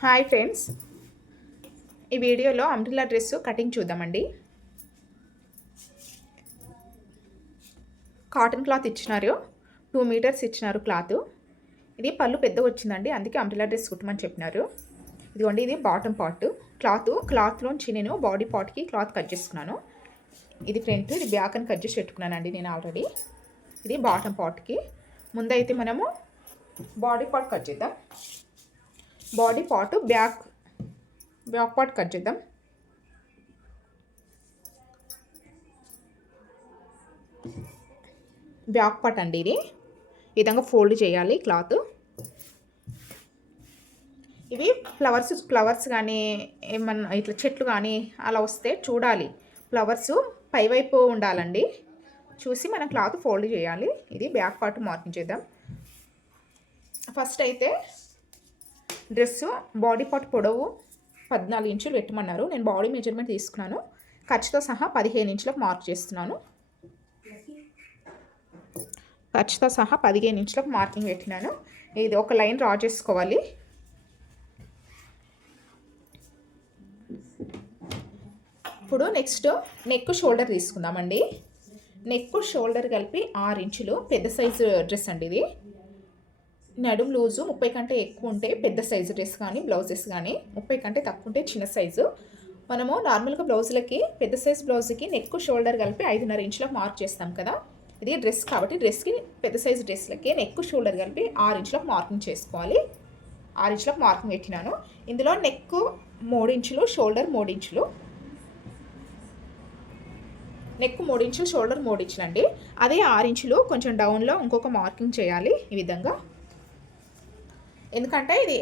Hi friends ఈ వీడియోలో umbrella dress cutting చూద్దామండి. కాటన్ క్లాత్ ఇచ్చినారు. టూ మీటర్స్ ఇచ్చినారు క్లాత్ ఇది పళ్ళు పెద్దగా వచ్చిందండి. అందుకే అంబ్రిల్లా డ్రెస్ కుట్టమని చెప్పినారు. ఇదిగోండి ఇది బాటమ్ పార్ట్ క్లాత్ క్లాత్లోంచి నేను బాడీ పార్ట్కి క్లాత్ కట్ చేసుకున్నాను. ఇది ఫ్రంట్ ఇది బ్యాక్ అని కట్ చేసి పెట్టుకున్నానండి నేను ఆల్రెడీ ఇది బాటమ్ పార్ట్కి ముందైతే మనము బాడీ పార్ట్ కట్ చేద్దాం. Body part back back part cut చేద్దాం. బ్యాక్ పార్ట్ అండి ఇది. ఈ విధంగా ఫోల్డ్ చేయాలి క్లాత్. ఇవి ఫ్లవర్స్ ఫ్లవర్స్ కానీ ఏమన్నా ఇట్లా చెట్లు కానీ అలా వస్తే చూడాలి. ఫ్లవర్స్ పైవైపు ఉండాలండి. చూసి మనం క్లాత్ ఫోల్డ్ చేయాలి. ఇది బ్యాక్ పార్ట్ మార్కింగ్ చేద్దాం. ఫస్ట్ అయితే డ్రెస్ బాడీ పార్ట్ పొడవు పద్నాలుగు ఇంచులు పెట్టమన్నారు. నేను బాడీ మెజర్మెంట్ తీసుకున్నాను. ఖర్చుతో సహా పదిహేను ఇంచులకు మార్క్ చేస్తున్నాను. ఖర్చుతో సహా పదిహేను ఇంచులకు మార్కింగ్ పెట్టినాను. ఇది ఒక లైన్ డ్రా చేసుకోవాలి. ఇప్పుడు నెక్స్ట్ నెక్ షోల్డర్ తీసుకుందామండి. నెక్ షోల్డర్ కలిపి ఆరు ఇంచులు పెద్ద సైజు డ్రెస్ అండి ఇది. నడుము లూజు ముప్పై కంటే ఎక్కువ ఉంటే పెద్ద సైజు డ్రెస్ కానీ బ్లౌజెస్ కానీ ముప్పై కంటే తక్కువ ఉంటే చిన్న సైజు. మనము నార్మల్గా బ్లౌజులకి పెద్ద సైజు బ్లౌజ్కి నెక్ షోల్డర్ కలిపి ఐదున్నర ఇంచులకు మార్క్ చేస్తాం కదా. ఇది డ్రెస్ కాబట్టి డ్రెస్కి పెద్ద సైజు డ్రెస్లకి నెక్ షోల్డర్ కలిపి ఆరు ఇంచులకు మార్కింగ్ చేసుకోవాలి. ఆరు ఇంచులకు మార్కింగ్ పెట్టినాను. ఇందులో నెక్ మూడు ఇంచులు షోల్డర్ మూడు ఇంచులు. నెక్ మూడు ఇంచులు షోల్డర్ మూడు ఇంచులు అండి అదే ఆరు ఇంచులు కొంచెం డౌన్లో ఇంకొక మార్కింగ్ చేయాలి ఈ విధంగా. ఎందుకంటే ఇది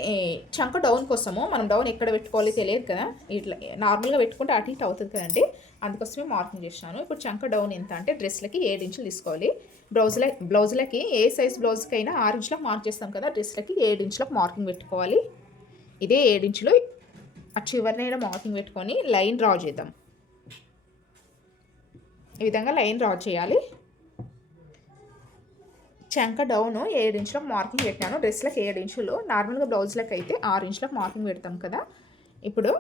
చంక డౌన్ కోసము మనం డౌన్ ఎక్కడ పెట్టుకోవాలి తెలియదు కదా. ఇట్లా నార్మల్గా పెట్టుకుంటే అటు ఇటు అవుతుంది కదండి. అందుకోసమే మార్కింగ్ చేసినాను ఇప్పుడు చంక డౌన్ ఎంత అంటే డ్రెస్లకి ఏడు ఇంచులు తీసుకోవాలి. బ్లౌజ్ల బ్లౌజ్లకి ఏ సైజ్ బ్లౌజ్కైనా ఆరు ఇంచులకు మార్క్ చేస్తాం కదా. డ్రెస్లకి ఏడు ఇంచులకు మార్కింగ్ పెట్టుకోవాలి. ఇదే ఏడు ఇంచులు ఆ చివరినైనా మార్కింగ్ పెట్టుకొని లైన్ డ్రా చేద్దాం. ఈ విధంగా లైన్ డ్రా చేయాలి. చంక డౌన్ ఏడు ఇంచులకు మార్కింగ్ పెట్టాను. డ్రెస్లకు ఏడు ఇంచులు. నార్మల్గా బ్లౌజ్లకు అయితే ఆరు ఇంచులకు మార్కింగ్ పెడతాం కదా. ఇప్పుడు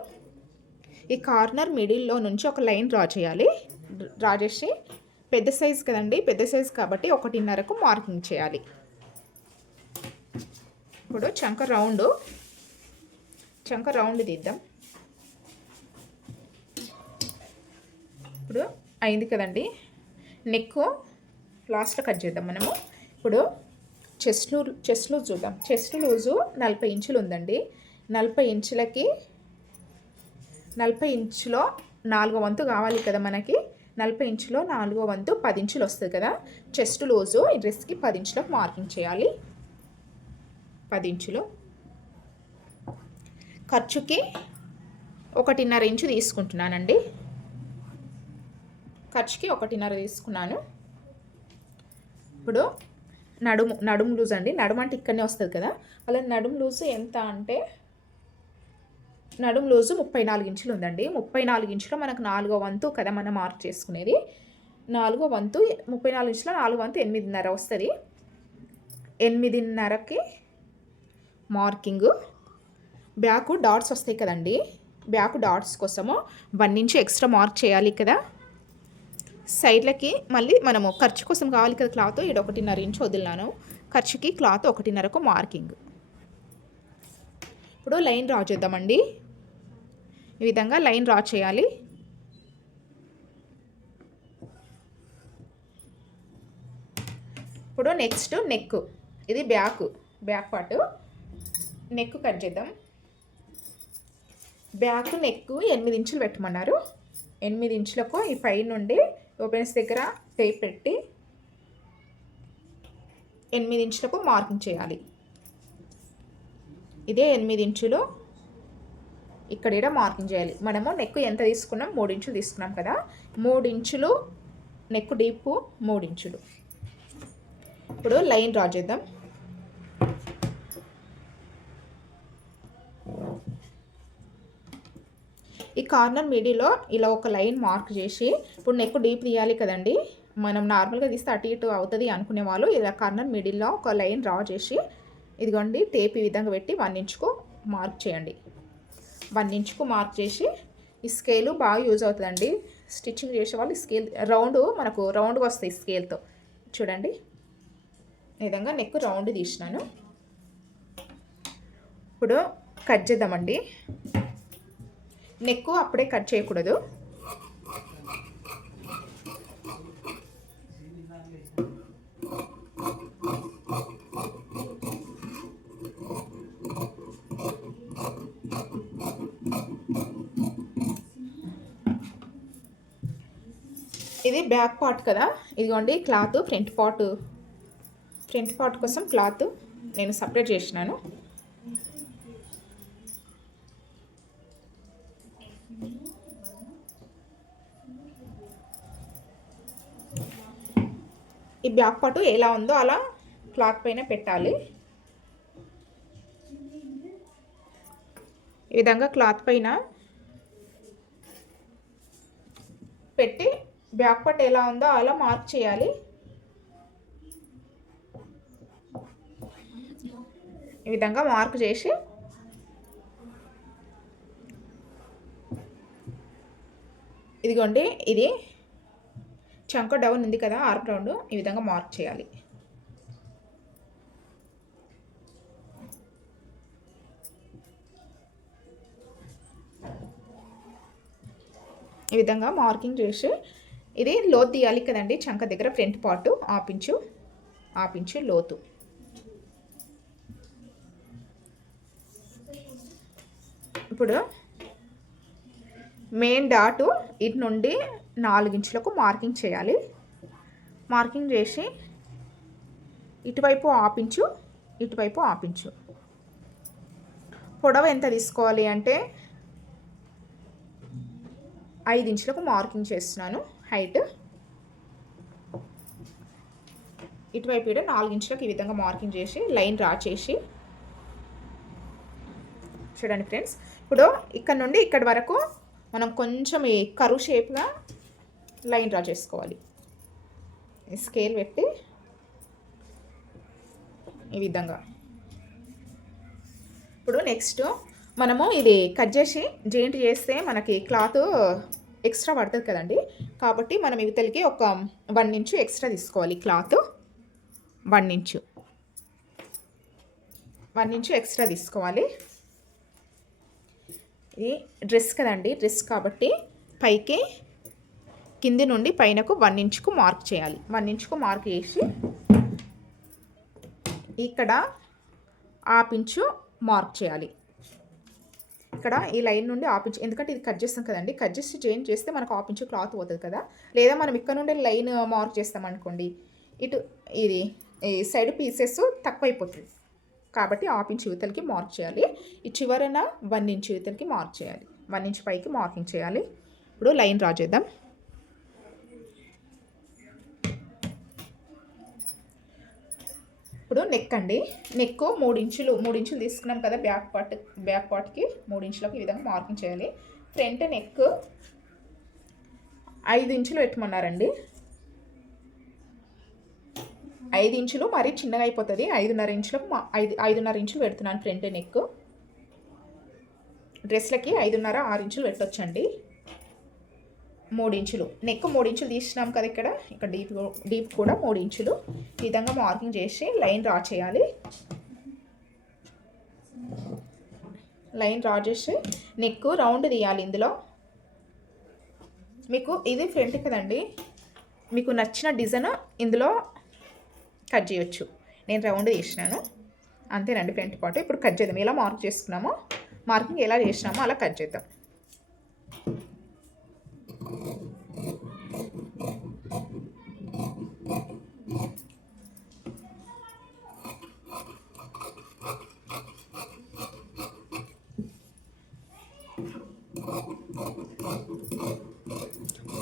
ఈ కార్నర్ మిడిల్లో నుంచి ఒక లైన్ డ్రా చేయాలి. డ్రా చేసి పెద్ద సైజ్ కదండి. పెద్ద సైజ్ కాబట్టి ఒకటిన్నరకు మార్కింగ్ చేయాలి. ఇప్పుడు చంక రౌండ్. చంక రౌండ్ తీద్దాం. ఇప్పుడు అయింది కదండి. నెక్ లాస్ట్లో కట్ చేద్దాం మనము. ఇప్పుడు చెస్ట్ చెస్ట్లు చెస్ట్ లూజ్ చూద్దాం. చెస్ట్ లూజు నలభై ఇంచులు ఉందండి. నలభై ఇంచులకి నలభై ఇంచులో నాలుగో వంతు కావాలి కదా మనకి. నలభై ఇంచులో నాలుగో వంతు పది ఇంచులు వస్తుంది కదా. చెస్ట్ లూజు ఈ డ్రెస్కి పది ఇంచులకు మార్కింగ్ చేయాలి. పది ఇంచులు. ఖర్చుకి ఒకటిన్నర ఇంచు తీసుకుంటున్నానండి. ఖర్చుకి ఒకటిన్నర తీసుకున్నాను. ఇప్పుడు నడుము నడుము లూజ్ అండి. నడుము అంటే ఇక్కడనే వస్తుంది కదా. అలా నడుము లూజ్ ఎంత అంటే నడుము లూజు ముప్పై నాలుగు ఇంచులు ఉందండి. ముప్పై నాలుగు ఇంచులో మనకు నాలుగో వంతు కదా మనం మార్క్ చేసుకునేది. నాలుగో వంతు ముప్పై నాలుగు ఇంచులో నాలుగో వంతు ఎనిమిదిన్నర వస్తుంది. ఎనిమిదిన్నరకి మార్కింగ్. బ్యాక్ డాట్స్ వస్తాయి కదండి. బ్యాక్ డాట్స్ కోసము వన్ ఇంచు ఎక్స్ట్రా మార్క్ చేయాలి కదా. సైడ్లకి మళ్ళీ మనము ఖర్చు కోసం కావాలి కదా క్లాత్ ఇక్కడ ఒకటిన్నర ఇంచు వదిలినాను. ఖర్చుకి క్లాత్ ఒకటిన్నరకు మార్కింగ్. ఇప్పుడు లైన్ డ్రా చేద్దామండి. ఈ విధంగా లైన్ డ్రా చేయాలి. ఇప్పుడు నెక్స్ట్ నెక్ ఇది back back part. Neck cut చేద్దాం. బ్యాక్ నెక్ ఎనిమిది ఇంచులు పెట్టమన్నారు. ఎనిమిది ఇంచులకు ఈ పై నుండి ఓపెన్స్ దగ్గర టేప్ పెట్టి ఎనిమిది ఇంచులకు మార్కింగ్ చేయాలి. ఇదే ఎనిమిది ఇంచులు ఇక్కడ ఇక్కడ మార్కింగ్ చేయాలి. మనము నెక్ ఎంత తీసుకున్నాం? మూడు ఇంచులు తీసుకున్నాం కదా. మూడు ఇంచులు నెక్ డీప్ మూడు ఇంచులు. ఇప్పుడు లైన్ డ్రా చేద్దాం. ఈ కార్నర్ మిడిలో ఇలా ఒక లైన్ మార్క్ చేసి ఇప్పుడు నెక్ డీప్ తీయాలి కదండి. మనం నార్మల్గా తీస్తే అటు ఇటు అవుతుంది అనుకునే వాళ్ళు ఇలా కార్నర్ మిడిల్లో ఒక లైన్ డ్రా చేసి ఇదిగోండి టేప్ ఈ విధంగా పెట్టి వన్ ఇంచుకు మార్క్ చేయండి. వన్ ఇంచుకు మార్క్ చేసి ఈ స్కేలు బాగా యూజ్ అవుతుందండి. స్టిచ్చింగ్ చేసే వాళ్ళు స్కేల్ రౌండ్ మనకు రౌండ్గా వస్తాయి స్కేల్తో చూడండి. ఈ విధంగా నెక్ రౌండ్ తీసినాను. ఇప్పుడు కట్ చేద్దామండి. నెక్ అప్పుడే కట్ చేయకూడదు. ఇది బ్యాక్ పార్ట్ కదా. ఇదిగోండి cloth front part. Front part కోసం క్లాత్ నేను సపరేట్ చేసినాను. బ్యాక్ పాటు ఎలా ఉందో అలా క్లాత్ పైన పెట్టాలి. ఈ విధంగా క్లాత్ పైన పెట్టి బ్యాక్ పార్ట్ ఎలా ఉందో అలా మార్క్ చేయాలి. ఈ విధంగా మార్క్ చేసి ఇదిగోండి ఇది చంక డౌన్ ఉంది కదా ఆర్మ్ రౌండ్ ఈ విధంగా మార్క్ చేయాలి. ఈ విధంగా మార్కింగ్ చేసి ఇది లోతు తీయాలి కదండి చంక దగ్గర ఫ్రంట్ పార్ట్ ఆపించు ఆపించు లోతు. ఇప్పుడు మెయిన్ డాటు ఇటు నుండి నాలుగించులకు మార్కింగ్ చేయాలి. మార్కింగ్ చేసి ఇటువైపు ఆపించు ఇటువైపు ఆపించు. పొడవు ఎంత తీసుకోవాలి అంటే ఐదు ఇంచులకు మార్కింగ్ చేస్తున్నాను హైట్. ఇటువైపు కూడా నాలుగు ఇంచులకు ఈ విధంగా మార్కింగ్ చేసి లైన్ డ్రా చేసి. చూడండి ఫ్రెండ్స్ ఇప్పుడు ఇక్కడ నుండి ఇక్కడ వరకు మనం కొంచెం ఈ కరువు షేప్గా లైన్ డ్రా చేసుకోవాలి. స్కేల్ పెట్టి ఈ విధంగా. ఇప్పుడు నెక్స్ట్ మనము ఇది కట్ చేసి జెయింట్ చేస్తే మనకి క్లాత్ ఎక్స్ట్రా పడుతుంది కదండి. కాబట్టి మనం ఇవతలకి ఒక వన్ ఇంచు ఎక్స్ట్రా తీసుకోవాలి cloth. One inch. One inch extra తీసుకోవాలి. ఇది డ్రెస్ కదండి డ్రెస్ కాబట్టి పైకి కింది నుండి పైనకు వన్ ఇంచుకు మార్క్ చేయాలి. వన్ ఇంచుకు మార్క్ చేసి ఇక్కడ ఆపించు మార్క్ చేయాలి. ఇక్కడ ఈ లైన్ నుండి ఆపించు ఎందుకంటే ఇది కట్ చేస్తాం కదండి. కట్ చేసి చేంజ్ చేస్తే మనకు ఆపించు క్లాత్ పోతుంది కదా. లేదా మనం ఇక్కడ నుండి లైన్ మార్క్ చేస్తాం అనుకోండి. ఇటు ఇది ఈ సైడ్ పీసెస్ తక్కువైపోతుంది కాబట్టి హాఫ్ ఇంచ్ యువతలకి మార్క్ చేయాలి. ఈ చివరన వన్ ఇంచ్ యువతలకి మార్క్ చేయాలి. వన్ ఇంచ్ పైకి మార్కింగ్ చేయాలి. ఇప్పుడు లైన్ డ్రా చేద్దాం. ఇప్పుడు నెక్ అండి. నెక్ మూడు ఇంచులు మూడు ఇంచులు తీసుకున్నాం కదా బ్యాక్ పార్ట్ బ్యాక్ పార్ట్కి మూడు ఇంచులకు ఈ విధంగా మార్కింగ్ చేయాలి. ఫ్రంట్ నెక్ ఐదు ఇంచులు పెట్టమన్నారండి. ఐదు ఇంచులు మరీ చిన్నగా అయిపోతుంది. ఐదున్నర ఇంచులకు మా ఐదు ఐదున్నర ఇంచులు పెడుతున్నాను ఫ్రంట్ నెక్ డ్రెస్లకి ఐదున్నర ఆరు ఇంచులు పెట్టొచ్చండి. మూడు ఇంచులు నెక్ మూడు ఇంచులు తీసినాం కదా ఇక్కడ. ఇక్కడ డీప్ డీప్ కూడా మూడు ఇంచులు ఈ విధంగా మార్కింగ్ చేసి లైన్ డ్రా చేయాలి. లైన్ డ్రా చేసి నెక్ రౌండ్ తీయాలి ఇందులో. మీకు ఇది ఫ్రంట్ కదండి. మీకు నచ్చిన డిజైన్ ఇందులో కట్ చేయొచ్చు. నేను రౌండ్ తీసినాను. అంతేనండి ఫ్రంట్ పాటు. ఇప్పుడు కట్ చేద్దాం. ఎలా మార్క్ చేసుకున్నామో మార్కింగ్ ఎలా చేసినామో అలా కట్ చేద్దాం.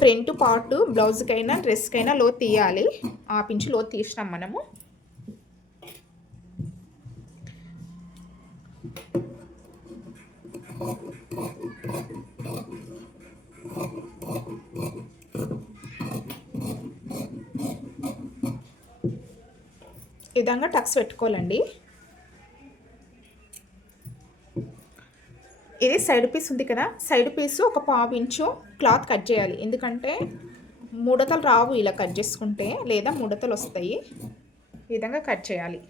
ఫ్రంట్ పార్ట్ బ్లౌజ్కైనా డ్రెస్కైనా లో తీయాలి. ఆపించి లో తీసినాం మనము. ఈ విధంగా టక్స్ పెట్టుకోవాలండి. ఇది సైడ్ పీస్ ఉంది కదా సైడ్ పీస్ ఒక పావు ఇంచు క్లాత్ కట్ చేయాలి. ఎందుకంటే ముడతలు రావు ఇలా కట్ చేసుకుంటే లేదా ముడతలు వస్తాయి. ఈ విధంగా కట్ చేయాలి.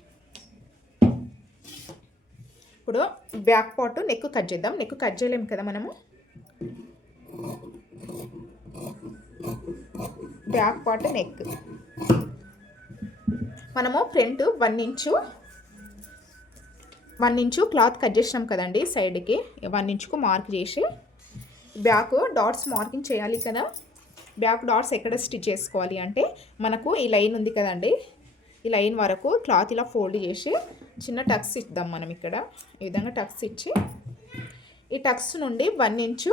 ఇప్పుడు బ్యాక్ పార్ట్ నెక్ కట్ చేద్దాం. నెక్ కట్ చేయలేము కదా మనము. Back part neck. మనము front one inch one inch cloth cut చేసినాం కదండి సైడ్కి. వన్ ఇంచుకు మార్క్ చేసి బ్యాక్ డాట్స్ మార్కింగ్ చేయాలి కదా. బ్యాక్ డాట్స్ ఎక్కడ స్టిచ్ చేసుకోవాలి అంటే మనకు ఈ లైన్ ఉంది కదండి. ఈ లైన్ వరకు క్లాత్ ఇలా ఫోల్డ్ చేసి చిన్న టక్స్ ఇద్దాం మనం ఇక్కడ. ఈ విధంగా టక్స్ ఇచ్చి ఈ టక్స్ నుండి వన్ ఇంచు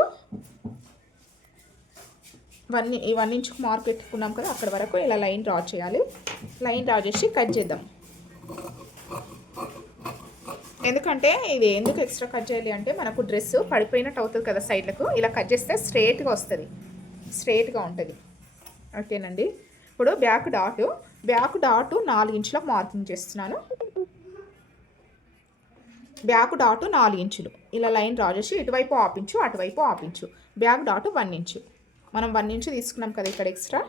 వన్ ఈ వన్ ఇంచుకు మార్క్ పెట్టుకున్నాం కదా అక్కడ వరకు ఇలా లైన్ డ్రా చేయాలి. లైన్ డ్రా చేసి కట్ చేద్దాం. ఎందుకంటే ఇది ఎందుకు ఎక్స్ట్రా కట్ చేయాలి అంటే మనకు డ్రెస్ పడిపోయినట్టు అవుతుంది కదా సైడ్లకు. ఇలా కట్ చేస్తే స్ట్రేట్గా వస్తుంది. స్ట్రేట్గా ఉంటుంది. ఓకేనండి. ఇప్పుడు బ్యాక్ డాటు బ్యాక్ డాటు నాలుగు ఇంచులకు మార్కింగ్ చేస్తున్నాను. బ్యాక్ డాటు నాలుగు ఇంచులు. ఇలా లైన్ డ్రా చేసి ఇటువైపు ఆపించు అటువైపు ఆపించు బ్యాక్ డాటు వన్ ఇంచు. మనం వన్ ఇంచు తీసుకున్నాం కదా ఇక్కడ ఎక్స్ట్రా.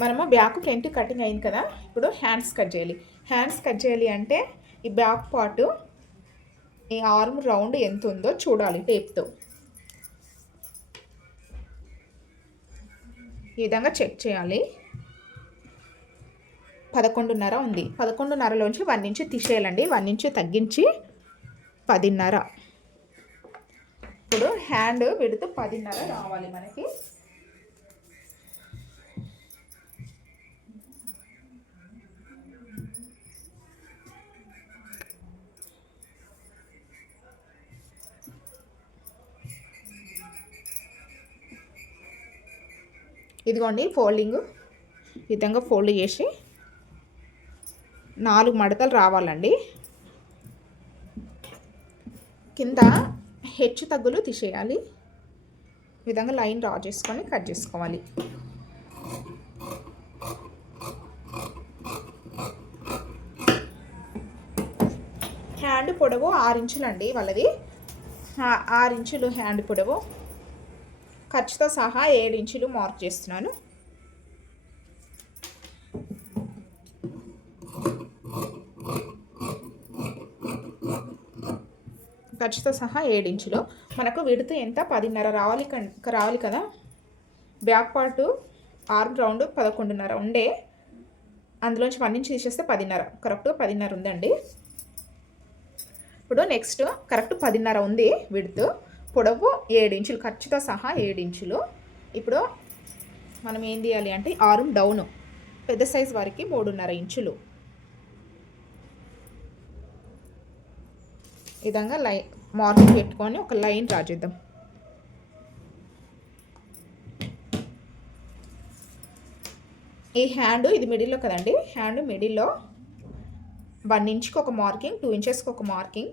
మనము బ్యాక్ ఫ్రంట్ కటింగ్ అయింది కదా ఇప్పుడు హ్యాండ్స్ కట్ చేయాలి. హ్యాండ్స్ కట్ చేయాలి అంటే ఈ బ్యాక్ పార్ట్ ఈ ఆర్మ్ రౌండ్ ఎంత ఉందో చూడాలి టేప్తో. ఈ విధంగా చెక్ చేయాలి. పదకొండున్నర ఉంది. పదకొండున్నరలోంచి వన్ ఇంచు తీసేయాలండి. వన్ ఇంచు తగ్గించి పదిన్నర. ఇప్పుడు హ్యాండ్ విడుతూ పదిన్నర రావాలి మనకి. ఇదిగోండి ఫోల్డింగ్. ఈ విధంగా ఫోల్డ్ చేసి నాలుగు మడతలు రావాలండి. కింద హెచ్చు తగ్గులు తీసేయాలి. విధంగా లైన్ డ్రా చేసుకొని కట్ చేసుకోవాలి. హ్యాండ్ పొడవు ఆరు ఇంచులండి వాళ్ళది. ఆరు ఇంచులు హ్యాండ్ పొడవు. ఖర్చుతో సహా ఏడు ఇంచులు మార్క్ చేస్తున్నాను. ఖర్చుతో సహా ఏడు ఇంచులు. మనకు విడుతు ఎంత? పదిన్నర రావాలి కన్- రావాలి కదా? బ్యాక్ పార్ట్ ఆర్మ్ రౌండ్ పదకొండున్నర ఉండే. అందులోంచి వన్ ఇంచ్ తీసేస్తే పదిన్నర. కరెక్ట్ పదిన్నర ఉందండి. ఇప్పుడు నెక్స్ట్ కరెక్ట్ పదిన్నర ఉంది విడుతు. పొడవు ఏడు ఇంచులు ఖర్చుతో సహా ఏడు ఇంచులు ఇప్పుడు మనం ఏం చేయాలి అంటే ఆరుం డౌను పెద్ద సైజ్ వారికి మూడున్నర ఇంచులు. విధంగా లై మార్కింగ్ పెట్టుకొని ఒక లైన్ డ్రా చేద్దాం. ఈ హ్యాండ్ ఇది మిడిల్లో కదండి హ్యాండ్ మిడిల్లో వన్ ఇంచ్కి ఒక మార్కింగ్ టూ ఇంచెస్కి ఒక మార్కింగ్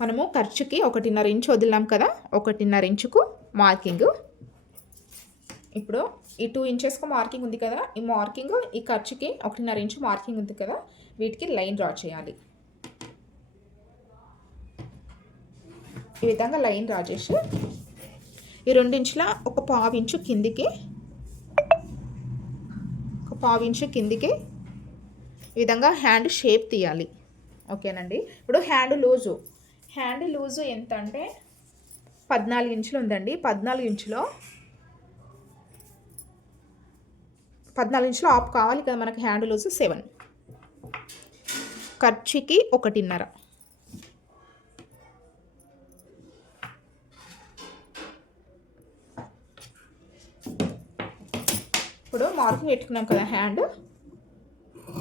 మనము ఖర్చుకి ఒకటిన్నర ఇంచు వదిలాం కదా ఒకటిన్నర ఇంచుకు మార్కింగ్. ఇప్పుడు ఈ టూ ఇంచెస్కు మార్కింగ్ ఉంది కదా ఈ మార్కింగ్ ఈ ఖర్చుకి ఒకటిన్నర ఇంచు మార్కింగ్ ఉంది కదా వీటికి లైన్ డ్రా చేయాలి. ఈ విధంగా లైన్ డ్రా చేసి ఈ రెండించుల ఒక పావు ఇంచు కిందికి ఒక పావు ఇంచు కిందికి ఈ విధంగా హ్యాండ్ షేప్ తీయాలి. ఓకేనండి? ఇప్పుడు హ్యాండ్ లూజు. హ్యాండ్ లూజు ఎంత అంటే పద్నాలుగు ఇంచులు ఉందండి. పద్నాలుగు ఇంచులో. పద్నాలుగు ఇంచులో ఆప్ కావాలి కదా మనకి హ్యాండ్ లూజు సెవెన్. ఖర్చుకి ఒకటిన్నర. ఇప్పుడు మార్కింగ్ పెట్టుకున్నాం కదా హ్యాండ్.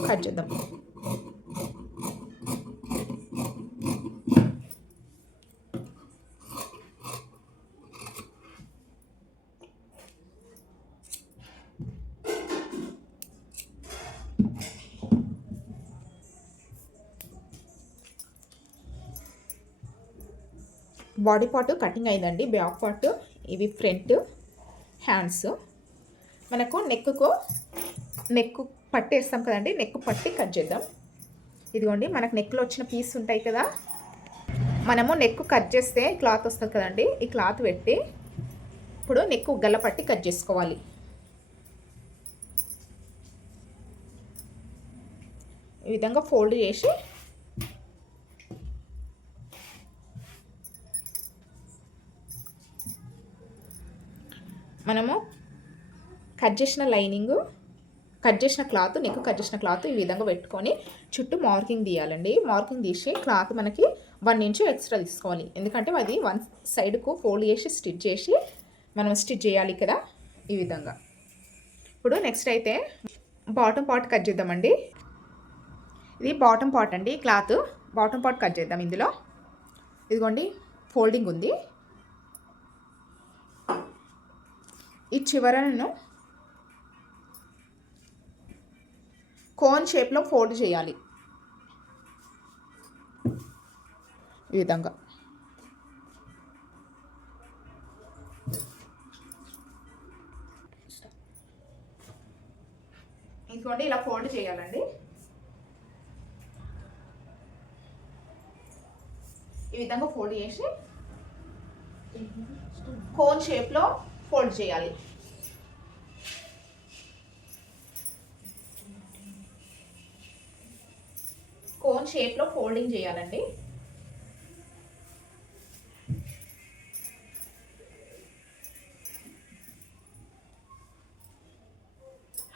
కట్ చేద్దాం. బాడీ పార్ట్ కటింగ్ అయిందండి బ్యాక్ పార్ట్ ఇవి ఫ్రంట్ హ్యాండ్స్. మనకు నెక్కు పట్టేస్తాం కదండి నెక్ పట్టి కట్ చేద్దాం. ఇదిగోండి మనకు నెక్లో వచ్చిన పీస్ ఉంటాయి కదా మనము నెక్కు కట్ చేస్తే క్లాత్ వస్తుంది కదండి ఈ క్లాత్ పెట్టి ఇప్పుడు నెక్కు గల్ల పట్టి కట్ చేసుకోవాలి. ఈ విధంగా ఫోల్డ్ చేసి మనము కట్ చేసిన లైనింగ్ కట్ చేసిన క్లాత్ నెక్ కట్ చేసిన క్లాత్ ఈ విధంగా పెట్టుకొని చుట్టూ మార్కింగ్ తీయాలండి. మార్కింగ్ తీసి క్లాత్ మనకి వన్ ఇంచ్ ఎక్స్ట్రా తీసుకోవాలి. ఎందుకంటే అది వన్ సైడ్కు ఫోల్డ్ చేసి స్టిచ్ చేసి మనం స్టిచ్ చేయాలి కదా ఈ విధంగా. ఇప్పుడు నెక్స్ట్ అయితే బాటమ్ పార్ట్ కట్ చేద్దామండి. ఇది బాటమ్ పార్ట్ అండి క్లాత్. బాటమ్ పార్ట్ కట్ చేద్దాం ఇందులో. ఇదిగోండి ఫోల్డింగ్ ఉంది. ఈ చివరను కోన్ షేప్లో ఫోల్డ్ చేయాలి. ఈ విధంగా. ఇంకోటి ఇలా ఫోల్డ్ చేయాలండి. ఈ విధంగా ఫోల్డ్ చేసి కోన్ షేప్లో ఫోల్డ్ చేయాలి. కోన్ షేప్లో ఫోల్డింగ్ చేయాలండి.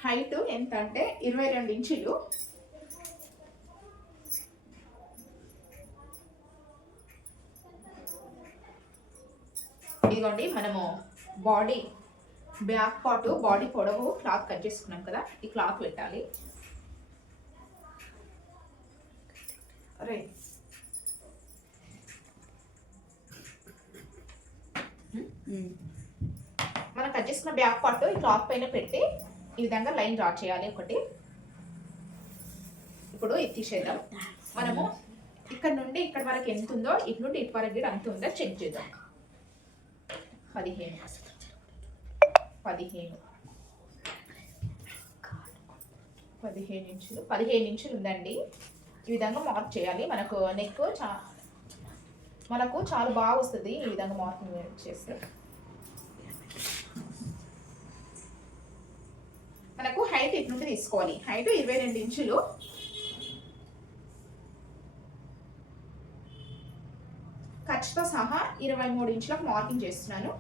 హైట్ ఎంత అంటే ఇరవై రెండు ఇంచులు. ఇదిగోండి మనము బాడీ బ్యాక్ పార్ట్ బాడీ పొడవు క్లాత్ కట్ చేసుకున్నాం కదా ఈ క్లాత్ పెట్టాలి. అరే మనం కట్ చేసుకున్న బ్యాక్ పార్ట్ ఈ క్లాత్ పైన పెట్టి ఈ విధంగా లైన్ డ్రా చేయాలి ఒకటి. ఇప్పుడు ఇది తీసేద్దాం. మనము ఇక్కడ నుండి ఇక్కడ వరకు ఎంత ఉందో ఇటు నుండి ఇటు వరకు కూడా అంత ఉందో చెక్ చేద్దాం. పదిహేను. పదిహేను. పదిహేను ఇంచులు పదిహేను ఇంచులు ఉందండి. ఈ విధంగా మార్క్ చేయాలి. మనకు నెక్ చా మనకు చాలా బాగా వస్తుంది ఈ విధంగా మార్కింగ్ చేస్తే. మనకు హైట్ ఇటు నుండి తీసుకోవాలి. హైట్ ఇరవై రెండు ఇంచులు. ఖర్చుతో సహా ఇరవై మూడు ఇంచులకు మార్కింగ్ చేస్తున్నాను.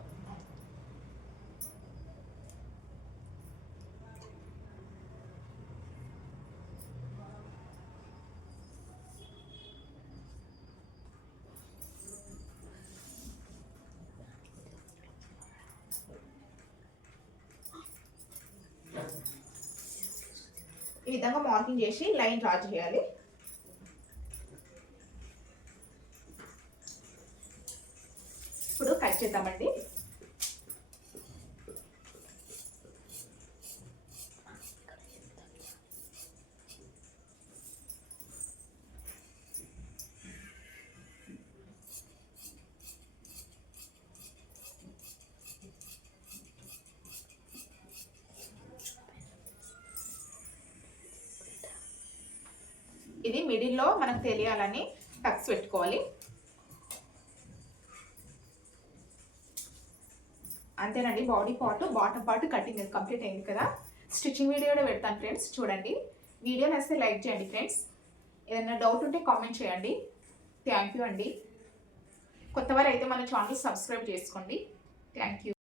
ఈ విధంగా మార్కింగ్ చేసి లైన్ డ్రా చేయాలి. ఇది మిడిల్లో మనకు తెలియాలని టక్స్ పెట్టుకోవాలి. అంతేనండి body part bottom part cutting complete అయింది కదా. స్టిచ్చింగ్ వీడియో కూడా పెడతాను ఫ్రెండ్స్ చూడండి. వీడియో నచ్చితే లైక్ చేయండి ఫ్రెండ్స్. ఏదైనా డౌట్ ఉంటే కామెంట్ చేయండి. థ్యాంక్ యూ అండి. కొత్తవారు అయితే మన ఛానల్ సబ్స్క్రైబ్ చేసుకోండి. Thank you.